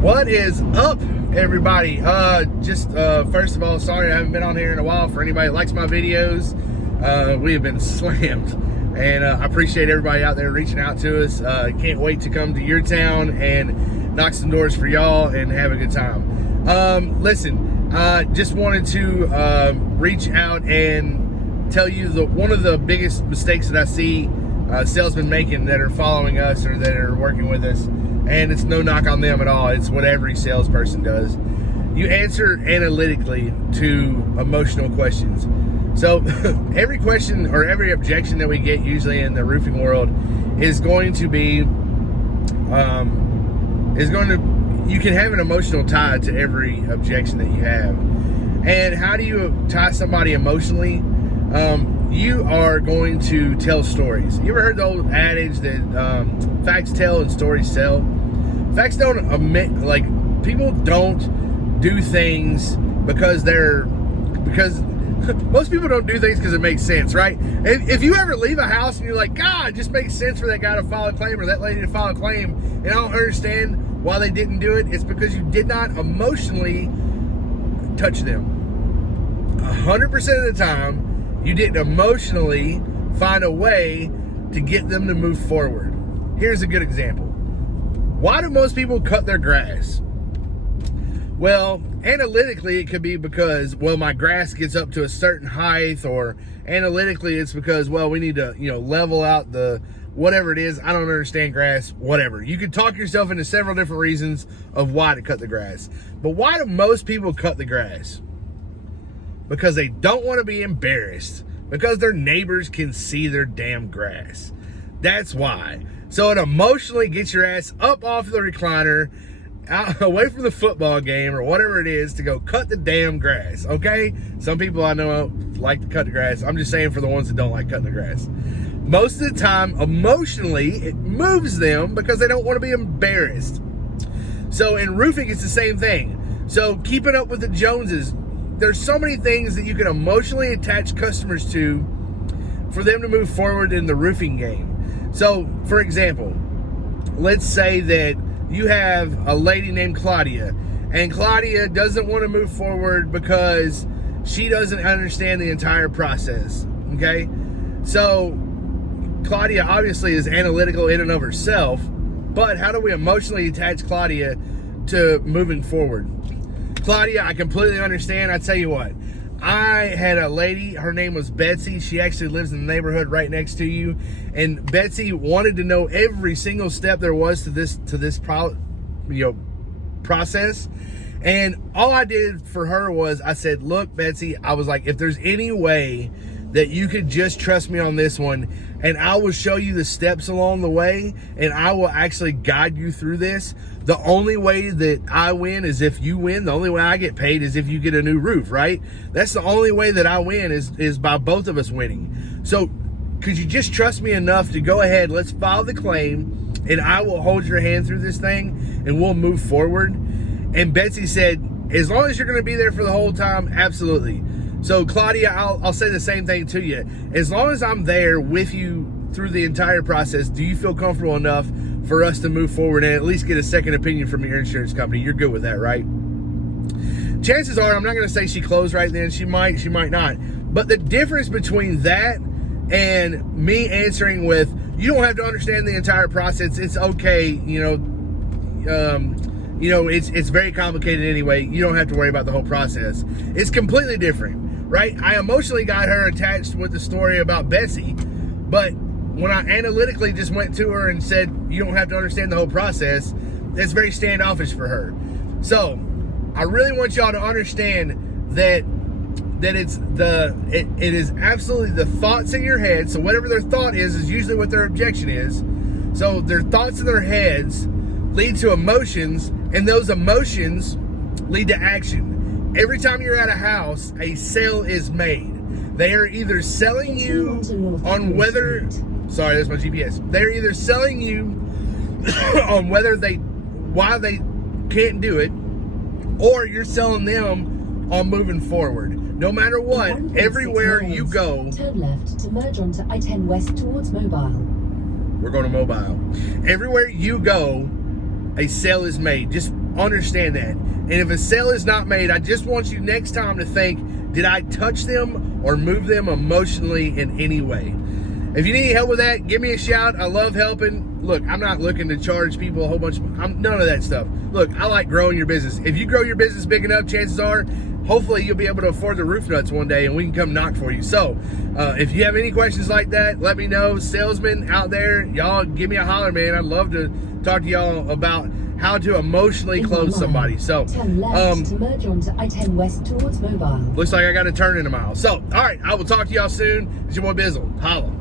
What is up, everybody? First of all, sorry I haven't been on here in a while. For anybody that likes my videos, we have been slammed, and I appreciate everybody out there reaching out to us. Can't wait to come to your town and knock some doors for y'all and have a good time. Listen, just wanted to reach out and tell you one of the biggest mistakes that I see salesmen making that are following us or that are working with us. And it's no knock on them at all. It's what every salesperson does. You answer analytically to emotional questions. So every question or every objection that we get usually in the roofing world is going to be, you can have an emotional tie to every objection that you have. And how do you tie somebody emotionally? You are going to tell stories. You ever heard the old adage that facts tell and stories sell? Facts don't people don't do things because most people don't do things because it makes sense, right? If you ever leave a house and you're like, God, it just makes sense for that guy to file a claim or that lady to file a claim, and I don't understand why they didn't do it, it's because you did not emotionally touch them. 100% of the time, you didn't emotionally find a way to get them to move forward. Here's a good example. Why do most people cut their grass? Well, analytically, it could be because, my grass gets up to a certain height, or analytically, it's because, we need to, level out the whatever it is. I don't understand grass, whatever. You could talk yourself into several different reasons of why to cut the grass. But why do most people cut the grass? Because they don't want to be embarrassed, because their neighbors can see their damn grass. That's why. So it emotionally gets your ass up off the recliner, out, away from the football game or whatever it is, to go cut the damn grass, okay? Some people I know like to cut the grass. I'm just saying for the ones that don't like cutting the grass. Most of the time, emotionally, it moves them because they don't want to be embarrassed. So in roofing, it's the same thing. So keeping up with the Joneses, there's so many things that you can emotionally attach customers to for them to move forward in the roofing game. So, for example, let's say that you have a lady named Claudia, and Claudia doesn't want to move forward because she doesn't understand the entire process, okay? So, Claudia obviously is analytical in and of herself, but how do we emotionally attach Claudia to moving forward? Claudia, I completely understand. I tell you what, I had a lady, her name was Betsy. She actually lives in the neighborhood right next to you. And Betsy wanted to know every single step there was to this process. And all I did for her was I said, look, Betsy, I was like, if there's any way that you could just trust me on this one, and I will show you the steps along the way, and I will actually guide you through this. The only way that I win is if you win. The only way I get paid is if you get a new roof, right? That's the only way that I win is by both of us winning. So could you just trust me enough to go ahead, let's file the claim, and I will hold your hand through this thing, and we'll move forward. And Betsy said, as long as you're going to be there for the whole time, absolutely. So Claudia, I'll say the same thing to you. As long as I'm there with you through the entire process, do you feel comfortable enough for us to move forward and at least get a second opinion from your insurance company? You're good with that, right? Chances are, I'm not going to say she closed right then. She might not. But the difference between that and me answering with, you don't have to understand the entire process. It's okay. It's very complicated anyway. You don't have to worry about the whole process. It's completely different, right? I emotionally got her attached with the story about Betsy, but when I analytically just went to her and said, you don't have to understand the whole process, that's very standoffish for her. So I really want y'all to understand that it is absolutely the thoughts in your head. So whatever their thought is usually what their objection is. So their thoughts in their heads lead to emotions, and those emotions lead to action. Every time you're at a house, a sale is made. They are either selling you on whether, sorry, that's my GPS. They're either selling you on why they can't do it, or you're selling them on moving forward. No matter what, everywhere you go, turn left to merge onto I-10 West towards Mobile. We're going to Mobile. Everywhere you go, a sale is made. Just understand that. And if a sale is not made, I just want you next time to think, did I touch them or move them emotionally in any way? If you need help with that, give me a shout. I love helping. Look, I'm not looking to charge people a whole bunch of, none of that stuff. Look, I like growing your business. If you grow your business big enough, chances are, hopefully you'll be able to afford the roof nuts one day and we can come knock for you. So if you have any questions like that, let me know. Salesmen out there, y'all give me a holler, man. I'd love to talk to y'all about how to emotionally close somebody. So turn left to merge onto I-10 West towards Mobile. looks like I got to turn in a mile. So, all right, I will talk to y'all soon. It's your boy Bizzle. Holla.